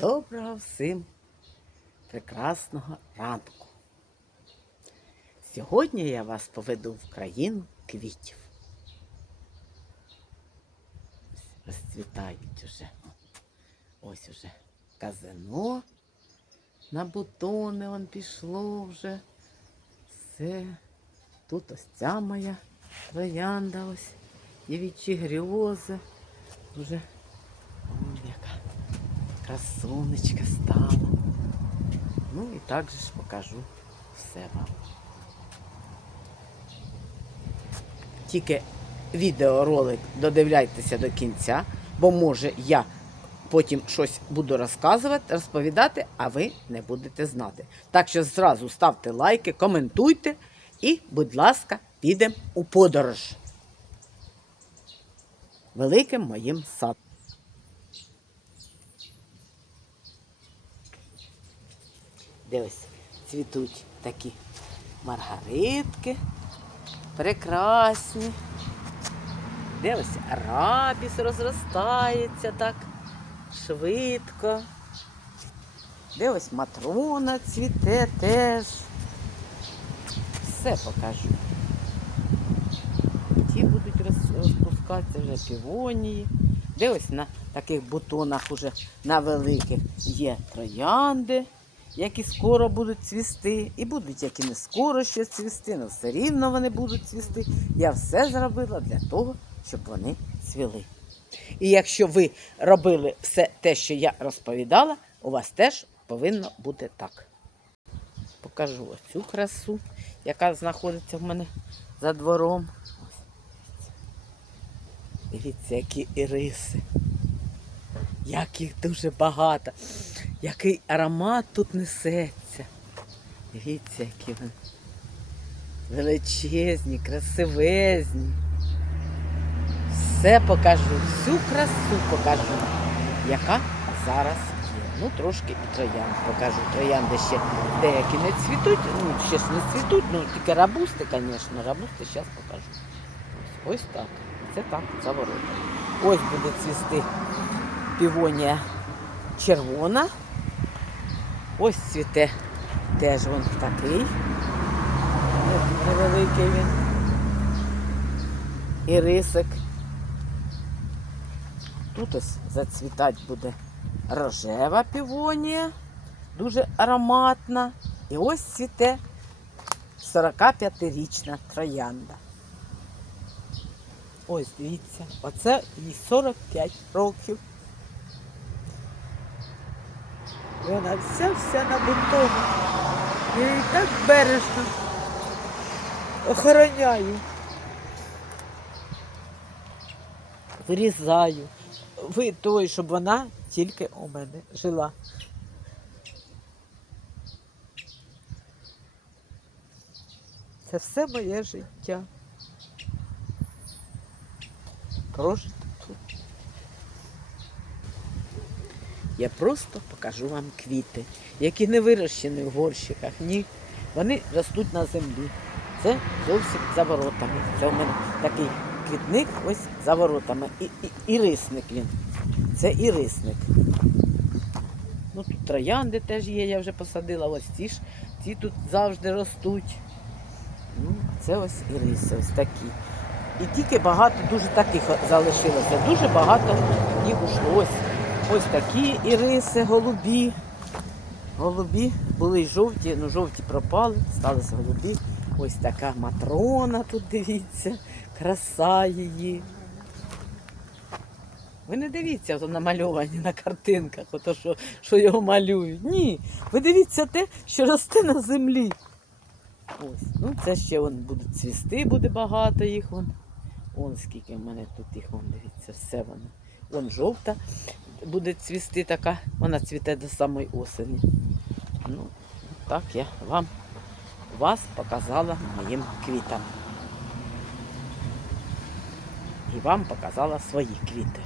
Доброго всім прекрасного ранку. Сьогодні я вас поведу в країну квітів. Розцвітають уже. Ось уже казино на бутони он пішло вже. Все. Тут ось ця моя троянда ось. Дівічі грьози. Уже красунечка стала. Ну і так же ж покажу все вам. Тільки відеоролик додивляйтеся до кінця, бо може я потім щось буду розказувати, розповідати, а ви не будете знати. Так що зразу ставте лайки, коментуйте і, будь ласка, підемо у подорож. Великим моїм садом. Дивись, цвітуть такі маргаритки, прекрасні. Дивись, арабіс розростається так швидко. Дивись, матрона цвіте теж. Все покажу. Ті будуть розпускатися вже півонії. Де ось на таких бутонах уже на великих є троянди, які скоро будуть цвісти. І будуть, які не скоро ще цвісти, але все рівно вони будуть цвісти. Я все зробила для того, щоб вони цвіли. І якщо ви робили все те, що я розповідала, у вас теж повинно бути так. Покажу ось цю красу, яка знаходиться в мене за двором. Дивіться, які іриси. Як їх дуже багато. Який аромат тут несеться. Дивіться, які вони величезні, красивезні. Все покажу, всю красу покажу, яка зараз є. Ну, трошки і троянд покажу. Троянди ще деякі не цвітуть, ну, ще ж не цвітуть, ну тільки рабусти, звісно, рабусти зараз покажу. Ось, ось так. Це так, за воротами. Ось буде цвісти півонія червона. Ось цвіте теж він такий. Невеликий він. Ірисик. Тут ось зацвітати буде рожева півонія, дуже ароматна. І ось цвіте 45-річна троянда. Ось дивіться, оце їй 45 років. І вона вся-вся на бутонах. Я її так бережно охороняю. Вирізаю. Ви той, щоб вона тільки у мене жила. Це все моє життя. Прожито тут. Я просто покажу вам квіти, які не вирощені в горщиках. Ні. Вони ростуть на землі. Це зовсім за воротами. Це у мене такий квітник ось за воротами. І, і, ірисник він. Це ірисник. Ну, тут троянди теж є, я вже посадила. Ось ці ж, ці тут завжди ростуть. Ну, це ось іриси, ось такі. І тільки багато дуже таких залишилося. Дуже багато їх ушло. Ось, такі іриси, голубі. Голубі були й жовті, ну жовті пропали, сталися голубі. Ось така матрона тут дивіться, краса її. Ви не дивіться ото намальовані на картинках, ото що, що його малюють. Ні. Ви дивіться те, що росте на землі. Ось. Ну, це ще вон будуть цвісти, буде багато їх. Вон. Вон скільки в мене тут їх, вон, дивіться, все воно. Вон жовта буде цвісти така, вона цвіте до самої осені. Ну, так я вам вас показала моїм квітам. І вам показала свої квіти.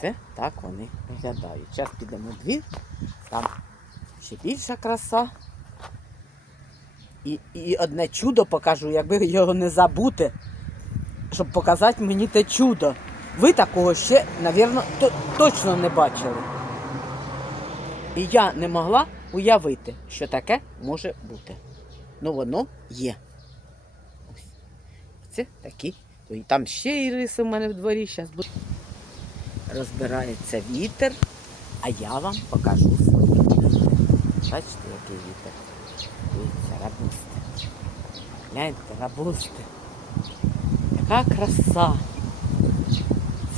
Це так вони виглядають. Зараз підемо в двір, там ще більша краса. І, і одне чудо покажу, якби його не забути, щоб показати мені те чудо. Ви такого ще, мабуть, точно не бачили. І я не могла уявити, що таке може бути. Ну воно є. Ось. Це такі. І там ще іриси в мене в дворі. Зараз буде. Розбирається вітер, а я вам покажу свої. Бачите, який вітер? Дивіться, рабусти. Гляньте, рабусти. Яка краса.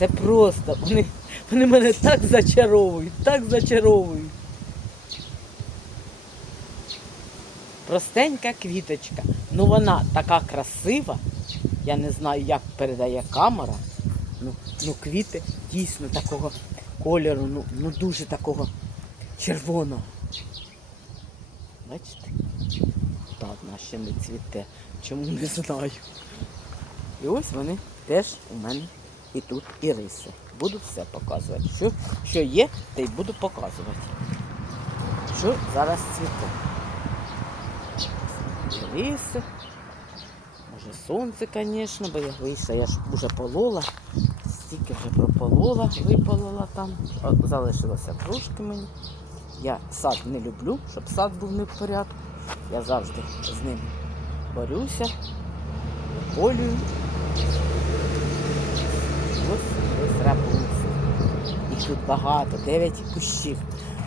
Це просто. Вони, вони мене так зачаровують, так зачаровують. Простенька квіточка. Ну вона така красива. Я не знаю, як передає камера. Ну, ну квіти дійсно такого кольору, ну, ну дуже такого червоного. Бачите? Та одна ще не цвіте. Чому не знаю. І ось вони теж у мене і тут іриси. Буду все показувати. Що, що є, те й буду показувати. Що зараз цвіте. Іриси. Може сонце, звісно, бо я вийшла, я ж вже полола. Стільки вже прополола, виполола там. Залишилося трошки мені. Я сад не люблю, щоб сад був не в порядку. Я завжди з ним борюся, полюю. Ось ось рабуст. Їх тут багато, дев'ять кущів.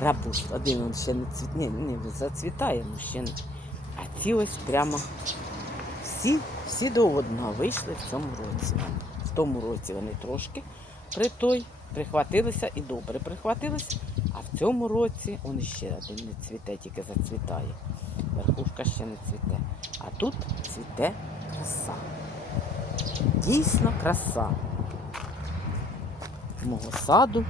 Рабуст. Один він ще не цвіт... не, зацвітає, ну. А ці ось прямо всі, всі до одного вийшли в цьому році. В тому році вони трошки при той прихватилися і добре прихватилися. А в цьому році он ще один не цвіте, тільки зацвітає. Верхушка ще не цвіте. А тут цвіте краса. Дійсно краса. Мого саду.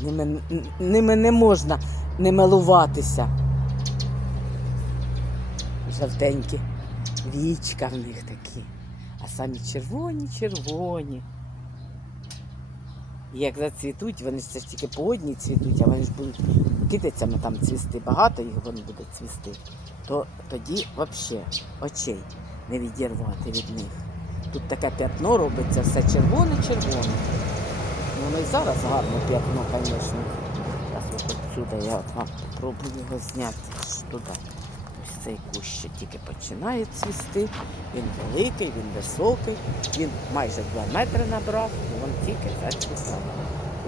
Ними, ними не можна не милуватися. Жовтенькі вічка в них такі. А самі червоні, червоні. І як зацвітуть, вони ж це ж тільки по одній цвітуть, а вони ж будуть китицями там цвісти, багато їх вони буде цвісти, то тоді взагалі очей не відірвати від них. Тут таке п'ятно робиться, все червоне-червоне. Воно і зараз гарне п'ятно, звісно. Зараз от отсюди я спробую його зняти туди. Ось цей кущ ще тільки починає цвісти. Він великий, він високий, він майже 2 метри набрав, і він тільки зацвітав.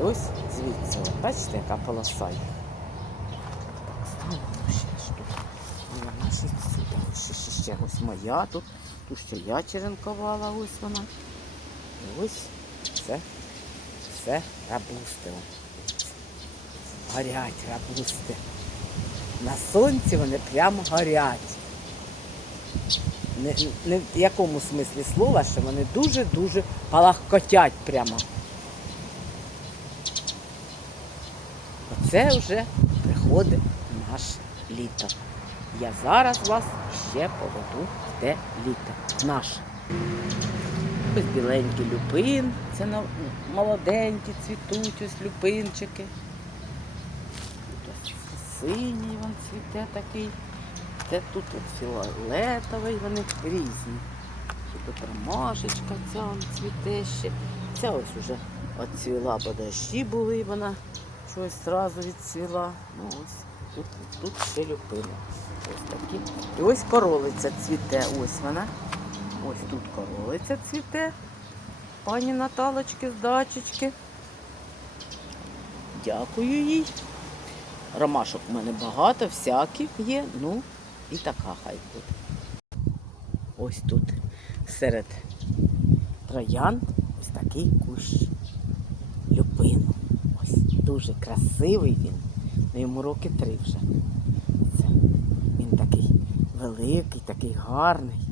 Ось звідси, бачите, яка полоса є. Так, ставимо ще ж тут. Вона ще сюди. Ще, ще, ще моя тут. Тут ще я черенкувала, ось вона. І ось це все рабусти. Горять рабусти. На сонці вони прямо горять. Не, не в якому смислі слова, що вони дуже-дуже палахкотять прямо. Оце вже приходить наше літо. Я зараз вас ще поведу те літо. Наше. Ось біленький люпин, це молоденькі цвітуть, ось люпинчики. Тут ось синій він цвіте такий. Це тут от фіолетовий, вони різні. Тут ромашечка ця цвіте ще. Ця ось уже отцвіла, бо дощі були, вона щось одразу відцвіла. Ну ось тут, тут ще люпина. Ось такі. І ось королиця цвіте, ось вона. Ось тут королиця цвіте. Пані Наталочки з дачечки. Дякую їй. Ромашок у мене багато, всяких є. Ну, і така хай буде. Ось тут серед троян ось такий кущ люпину. Ось дуже красивий він. Ну, йому роки три вже. Він великий, такий гарний.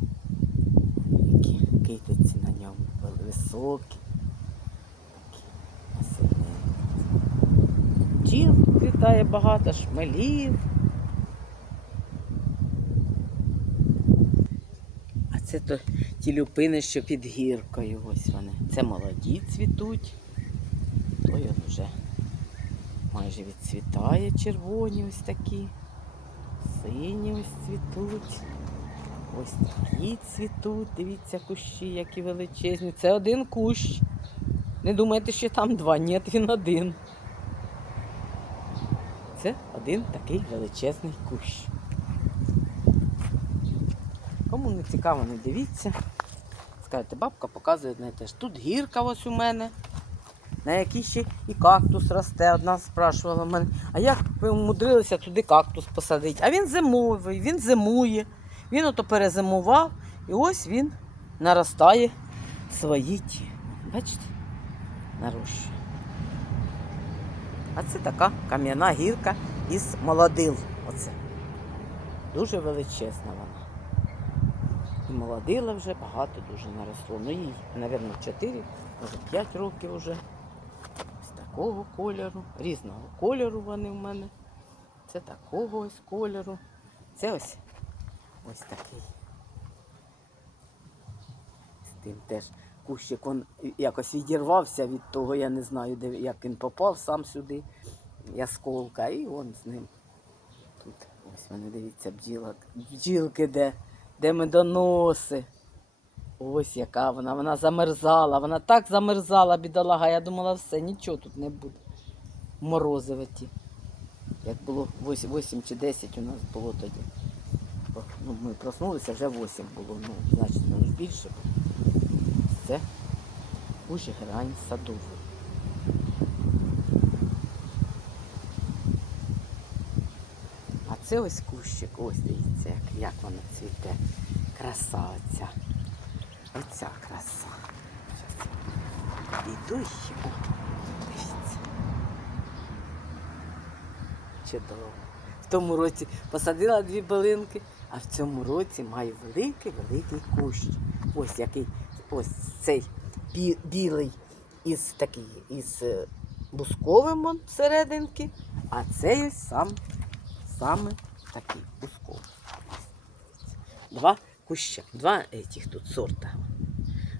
Які китиці на ньому високі. Такі. Бджіл літає багато, шмелів. А це то ті люпини, що під гіркою. Ось вони. Це молоді цвітуть. Той он вже майже відцвітає червоні ось такі. Сині ось цвітуть. Ось такі цвітуть. Дивіться, кущі, які величезні. Це один кущ. Не думайте, що там два. Ні, він один. Це один такий величезний кущ. Кому не цікаво, не дивіться. Скажете, бабка показує і. Тут гірка ось у мене, на якій ще і кактус росте. Одна спрашувала мене, а як ви умудрилися туди кактус посадити? А він зимовий, він зимує. Він ото перезимував і ось він наростає свої ті. Бачите? Нарощує. А це така кам'яна гірка із молодил. Оце. Дуже величезна вона. І молодила вже багато дуже наросло. Ну їй, мабуть, 4, може 5 років вже. Такого кольору, різного кольору вони в мене. Це такого ось кольору. Це ось ось такий. З тим теж кущик він якось відірвався від того, я не знаю, де, як він попав сам сюди, ясколка, і он з ним. Тут ось мене дивіться, бджілок, бджілки, де, де медоноси. Ось яка вона, вона замерзала, вона так замерзала, бідолага. Я думала, все, нічого тут не буде. Морозиве ті. Як було 8, 8 чи 10 у нас було тоді. Ну, ми проснулися, вже 8 було, ну, значить, ну, більше було. Це уже грань садової. А це ось кущик, ось дивіться, як, як воно цвіте. Краса оця. Краса. Іду ще. Дивіться. Чудово. В тому році посадила дві билинки, а в цьому році маю великий-великий кущ. Ось який, ось цей бі- білий із такий, із е, бусковим всерединки, а цей сам саме такий бусковий. Два куща, два этих тут сорта.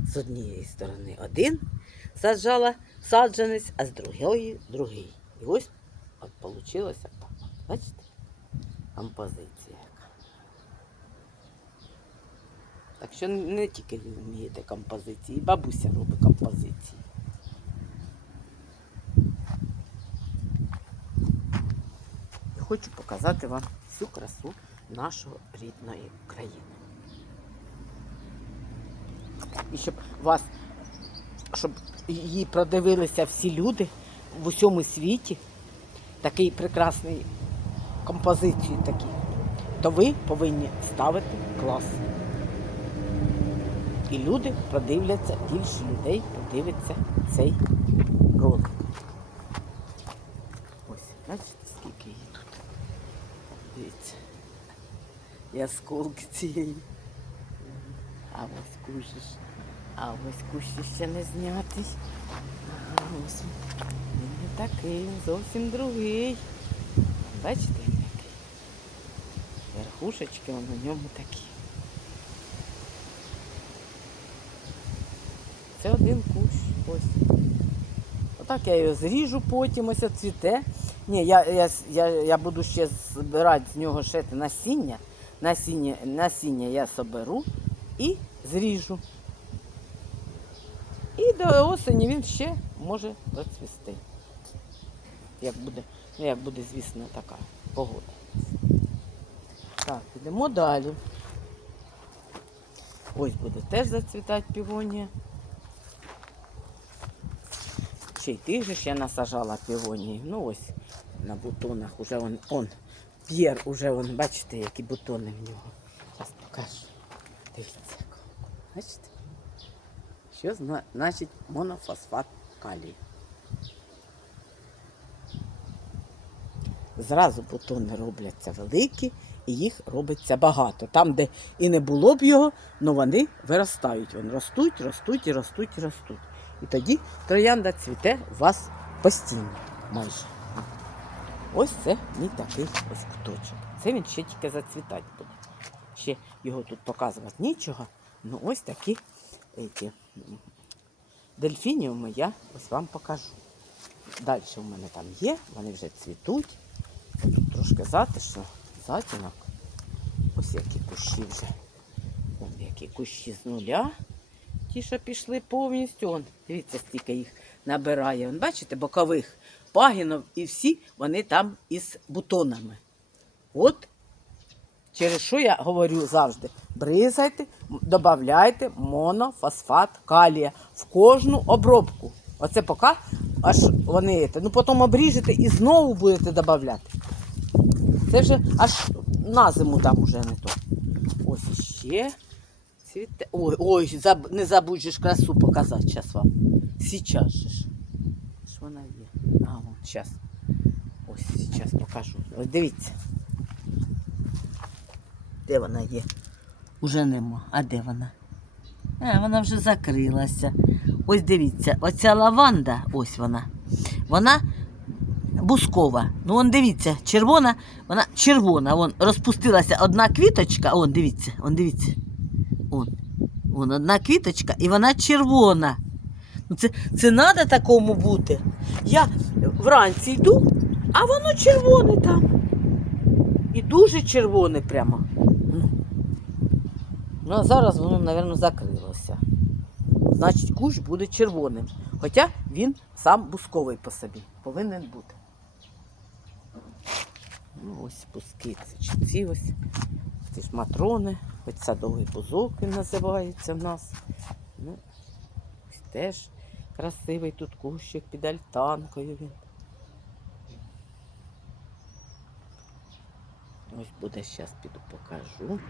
З однієї сторони один саджала саджанець, а з другої другий. І ось от вийшло так. Бачите? Композиція. Так що не тільки ви вмієте композиції, бабуся робить композиції. І хочу показати вам всю красу нашої рідної України. І щоб вас, щоб її продивилися всі люди в усьому світі, такий прекрасний композиції такі, то ви повинні ставити клас. І люди продивляться, більше людей подивиться цей ролик. Ось, бачите, скільки її тут. Дивіться. І осколки цієї. А ось кущі. А ось кущі ще не знятий. Він. Не такий, він зовсім другий. Бачите, він який? Верхушечки на ньому такі. Це один кущ. Ось. Отак я його зріжу потім, ось цвіте. Ні, я, я, я, я буду ще збирати з нього ще насіння. Насіння, насіння я соберу і зріжу. До осені він ще може процвісти. Як буде, ну як буде, звісно, така погода. Так, йдемо далі. Ось буде теж зацвітати півонія. Ще й тих же ж я насажала півонії. Ну ось на бутонах уже он, он п'єр, уже он, бачите, які бутони в нього. Зараз покажу. Дивіться. Бачите? Що зна- значить монофосфат калію? Зразу бутони робляться великі і їх робиться багато. Там, де і не було б його, але вони виростають. Вони ростуть, ростуть ростуть і ростуть. І тоді троянда цвіте у вас постійно майже. Ось це мій такий ось куточок. Це він ще тільки зацвітати буде. Ще його тут показувати нічого. Ну ось такі эти, дельфініуми я ось вам покажу. Далі у мене там є, вони вже цвітуть. Тут трошки затишно, затінок. Ось які кущі вже які кущі з нуля. Ті, що пішли повністю. Он, дивіться, стільки їх набирає. Он, бачите, бокових пагінов і всі вони там із бутонами. От через що я говорю завжди: бризайте, додавайте монофосфат калія в кожну обробку. Оце поки аж вони, ну потім обріжете і знову будете додавати. Це вже аж на зиму там уже не то. Ось ще цвіте. Ой, ой, не забудь же красу показати зараз вам. Сейчас же. Ж вона є. А, вон, зараз. Ось зараз покажу. Ось дивіться. Де вона є? Уже нема. А де вона? А, вона вже закрилася. Ось дивіться, оця лаванда, ось вона. Вона бускова. Ну, вон дивіться, червона, вона червона. Вон розпустилася одна квіточка. Он, дивіться, он дивіться. Он. Вон одна квіточка, і вона червона. Ну, це, це треба такому бути. Я вранці йду, а воно червоне там. І дуже червоне прямо. Ну, а зараз воно, мабуть, закрилося. Значить, кущ буде червоним. Хоча він сам бусковий по собі. Повинен бути. Ну, ось пуски, це ці ось. Ці ж матрони, хоч садовий бузок він називається в нас. Ну, ось теж красивий тут кущик під альтанкою він. Ось буде, зараз піду покажу.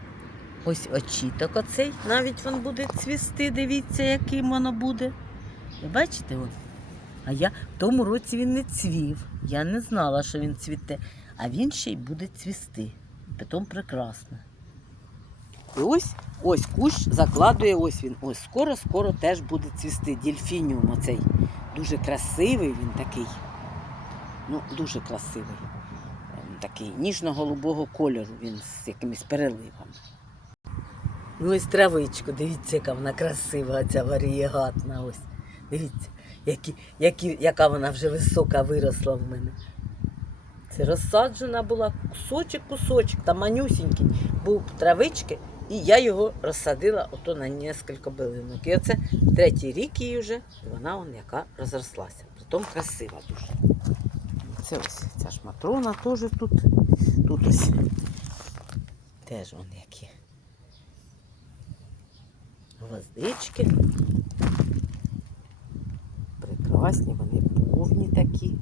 Ось очіток оцей, навіть він буде цвісти, дивіться, яким воно буде. Ви бачите? От? А я в тому році він не цвів. Я не знала, що він цвіте, а він ще й буде цвісти. Потім прекрасно. І ось ось кущ закладує, ось він. Ось скоро-скоро теж буде цвісти. Дельфініум оцей. Дуже красивий він такий. Ну, дуже красивий. Ем, Такий ніжно-голубого кольору, він з якимись переливами. Ну ось травичку, дивіться, яка вона красива, ця варієгатна. Ось. Дивіться, які, які, яка вона вже висока виросла в мене. Це розсаджена була кусочок-кусочок, там манюсінький був травички, і я його розсадила ото на кілька билинок. І оце третій рік її вже, і вона он яка розрослася. Притом красива дуже. Це ось ця ж матрона теж тут. Тут ось теж вони які. Гвоздички. Прекрасні, вони повні такі,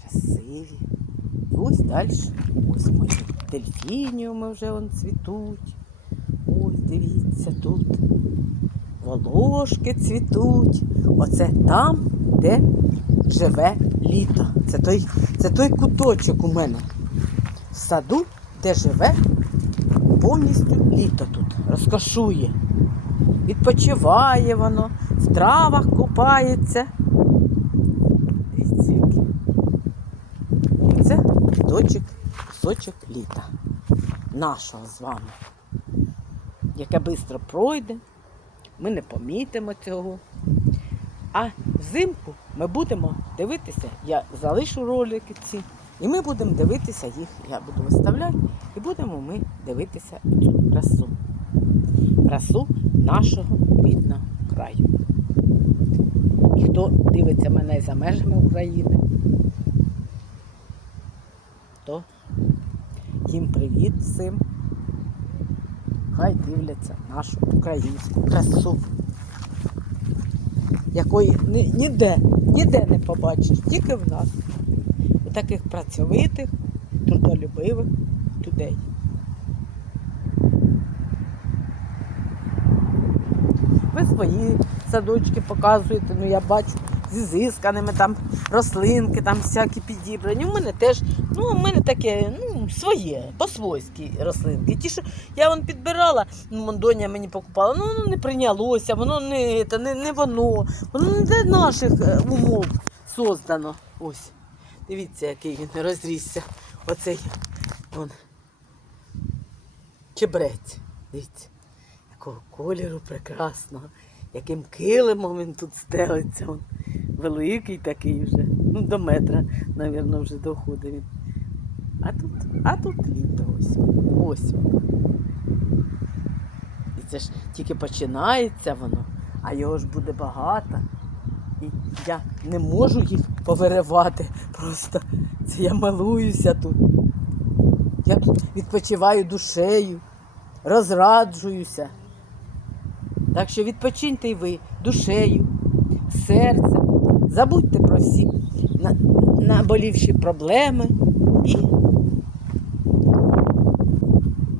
красиві. І ось далі. Ось мої дельфініуми вже вон цвітуть. Ось дивіться тут. Волошки цвітуть. Оце там, де живе літо. Це той, це той куточок у мене в саду, де живе повністю літо тут. Розкошує. Відпочиває воно, в травах купається. Дивіться. Це куточок, кусочок літа. Нашого з вами. Яке швидко пройде, ми не помітимо цього. А взимку ми будемо дивитися, я залишу ролики ці, і ми будемо дивитися їх, я буду виставляти, і будемо ми дивитися цю красу. Красу нашого рідного краю. І хто дивиться мене за межами України, то їм привіт всім. Хай дивляться нашу українську красу якої ні- ніде, ніде не побачиш, тільки в нас. У таких працьовитих, трудолюбивих людей. Ви свої садочки показуєте, ну я бачу з ізисканими там рослинки, там всякі підібрані. У мене теж, ну, у мене таке, ну, своє, по-свойськи рослинки. Ті, що я вон підбирала, ну, вон доня мені покупала, ну воно не прийнялося, воно не, це, не, не воно, воно не для наших е, умов создано. Ось. Дивіться, який він розрісся. Оцей вон, чебрець. Дивіться, якого кольору прекрасного, яким килимом він тут стелиться. Вон. Великий такий вже. Ну, до метра, мабуть, вже доходить він. А тут, а тут літо ось. Ось. І це ж тільки починається воно, а його ж буде багато. І я не можу їх повиривати. Просто це я малуюся тут. Я тут відпочиваю душею, розраджуюся. Так що відпочиньте й ви душею, серцем. Забудьте про всі на- наболівші проблеми і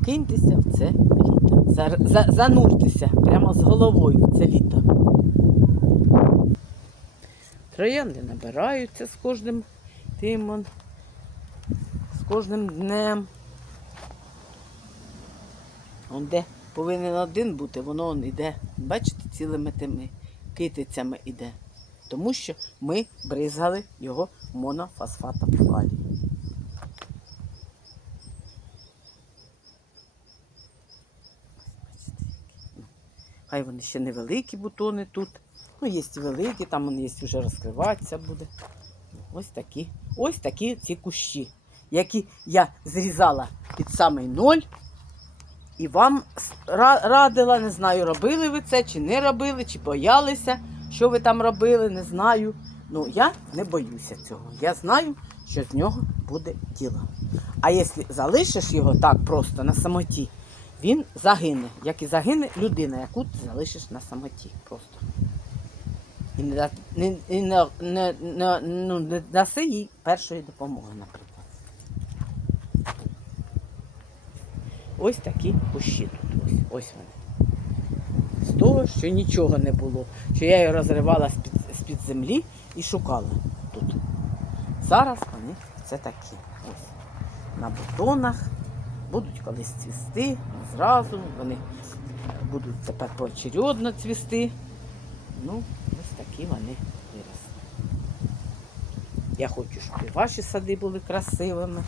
киньтеся в це літо. За- за- зануртеся прямо з головою в це літо. Троянди набираються з кожним тим, з кожним днем. Он де повинен один бути, воно он іде. Бачите, цілими тими китицями іде. Тому що ми бризгали його монофосфатом калію. Хай вони ще невеликі бутони тут. Ну, є великі, там вони є вже розкриватися буде. Ось такі, ось такі ці кущі, які я зрізала під самий ноль. І вам радила, не знаю, робили ви це, чи не робили, чи боялися, що ви там робили, не знаю. Ну, я не боюся цього. Я знаю, що з нього буде діло. А якщо залишиш його так просто на самоті, він загине, як і загине людина, яку ти залишиш на самоті просто. І не, не, не, не, не, ну, не даси їй першої допомоги, наприклад. Ось такі кущі тут. Ось, ось вони. З того, що нічого не було. Що я її розривала з-під, землі і шукала тут. Зараз вони це такі. Ось. На бутонах. Будуть колись цвісти, зразу. Вони будуть тепер поочередно цвісти. Ну, ось такі вони виросли. Я хочу, щоб і ваші сади були красивими,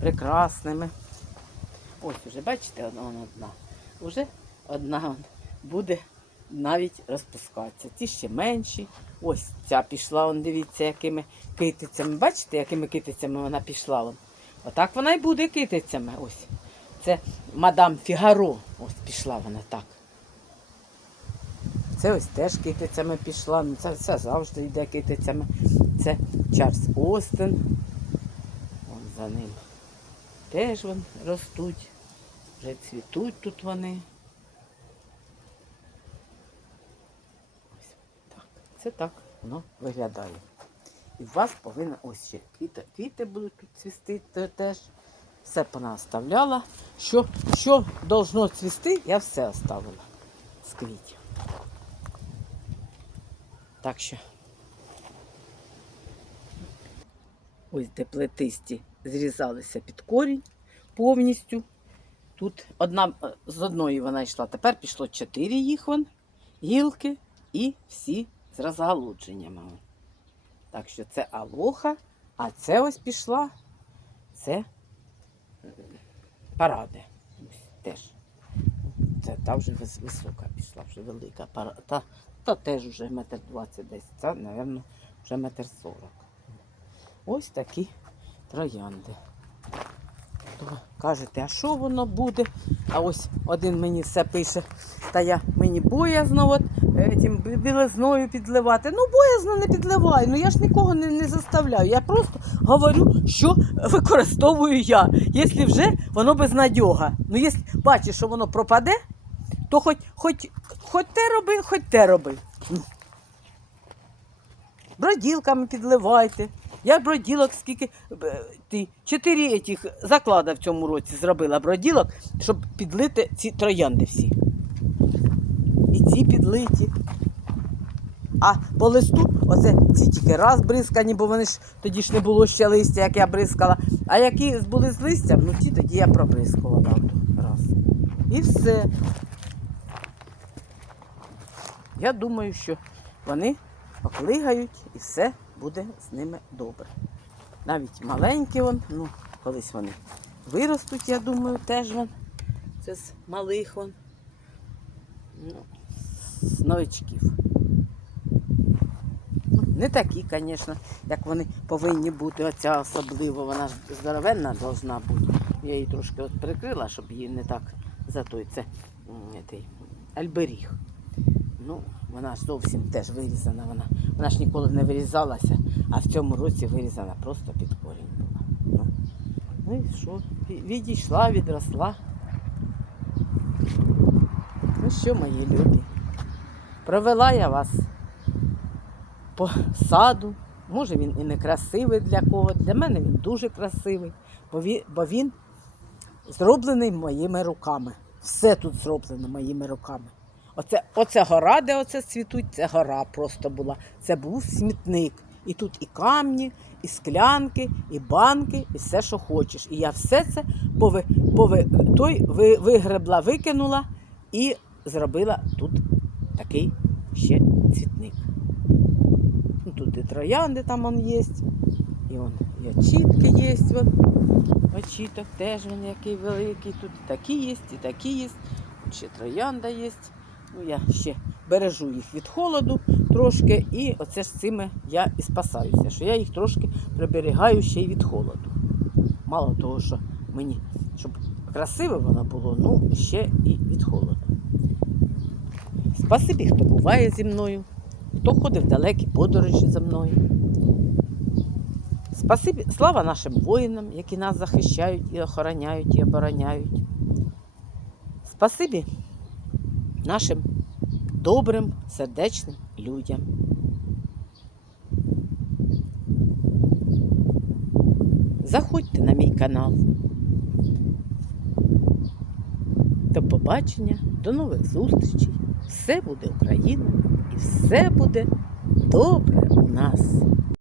прекрасними. Ось уже, бачите, вона одна. Уже одна буде навіть розпускатися. Ті ще менші. Ось ця пішла, он, дивіться, якими китицями. Бачите, якими китицями вона пішла? Вон. Отак вона і буде китицями. Ось. Це мадам Фігаро. Ось пішла вона так. Це ось теж китицями пішла. Ну, це, це завжди йде китицями. Це Чарльз Остен. Вон за ним. Теж вони ростуть. Вже цвітуть тут вони. Ось так. Це так воно виглядає. І у вас повинно ось ще квіти, квіти будуть тут цвісти те- теж. Все понаставляла. Що, що должно цвісти, я все оставила з квітів. Так що. Ось де плетисті зрізалися під корінь повністю. Тут одна е, з одної вона йшла, тепер пішло чотири їх вон, гілки і всі з розгалудженнями. Так що це алоха, а це ось пішла, це е, паради. Теж. Це та вже висока пішла, вже велика пара. Та, та теж вже метр двадцять десь. Це, мабуть, вже метр сорок. Ось такі троянди. То кажете, а що воно буде? А ось один мені все пише, та я мені боязно от, е, тим бі- білизною підливати. Ну, боязно не підливаю. Ну я ж нікого не, не заставляю. Я просто говорю, що використовую я. Якщо вже воно безнадьога. Ну, якщо бачиш, що воно пропаде, то хоч, хоч, хоч те роби, хоч те роби. Броділками підливайте. Я броділок скільки ти чотири етіх заклада в цьому році зробила броділок, щоб підлити ці троянди всі. І ці підлиті. А по листу, оце ці тільки раз бризкані, бо вони ж тоді ж не було ще листя, як я бризкала. А які були з листям, ну ті тоді я пробризкувала раз. І все. Я думаю, що вони поклигають і все буде з ними добре. Навіть маленькі вон, ну, колись вони виростуть, я думаю, теж вон. Це з малих вон. Ну, з новичків. Ну, Не такі, звісно, як вони повинні бути. Оця особливо, вона ж здоровенна повинна бути. Я її трошки от прикрила, щоб її не так за той. Це альберіг. Ну, вона ж зовсім теж вирізана. Вона, вона ж ніколи не вирізалася, а в цьому році вирізана просто під корінь була. Ну, ну і що? Відійшла, відросла. Ну що, мої любі? Провела я вас по саду. Може він і не красивий для кого. Для мене він дуже красивий, бо він, зроблений моїми руками. Все тут зроблено моїми руками. Оце, оце гора, де оце цвітуть, це гора просто була. Це був смітник. І тут і камні, і склянки, і банки, і все, що хочеш. І я все це пови, пови, той ви, вигребла, викинула і зробила тут такий ще цвітник. Ну, тут і троянди там он є, і он і очітки є. Вон. Очіток теж він який великий. Тут і такі є, і такі є. Ще троянда є. Ну, я ще бережу їх від холоду трошки, і оце ж цими я і спасаюся, що я їх трошки приберігаю ще й від холоду. Мало того, що мені, щоб красиве воно було, ну ще і від холоду. Спасибі, хто буває зі мною, хто ходив далекі подорожі за мною. Спасибі, слава нашим воїнам, які нас захищають і охороняють і обороняють. Спасибі нашим добрим, сердечним людям. Заходьте на мій канал. До побачення, до нових зустрічей. Все буде Україна і все буде добре у нас.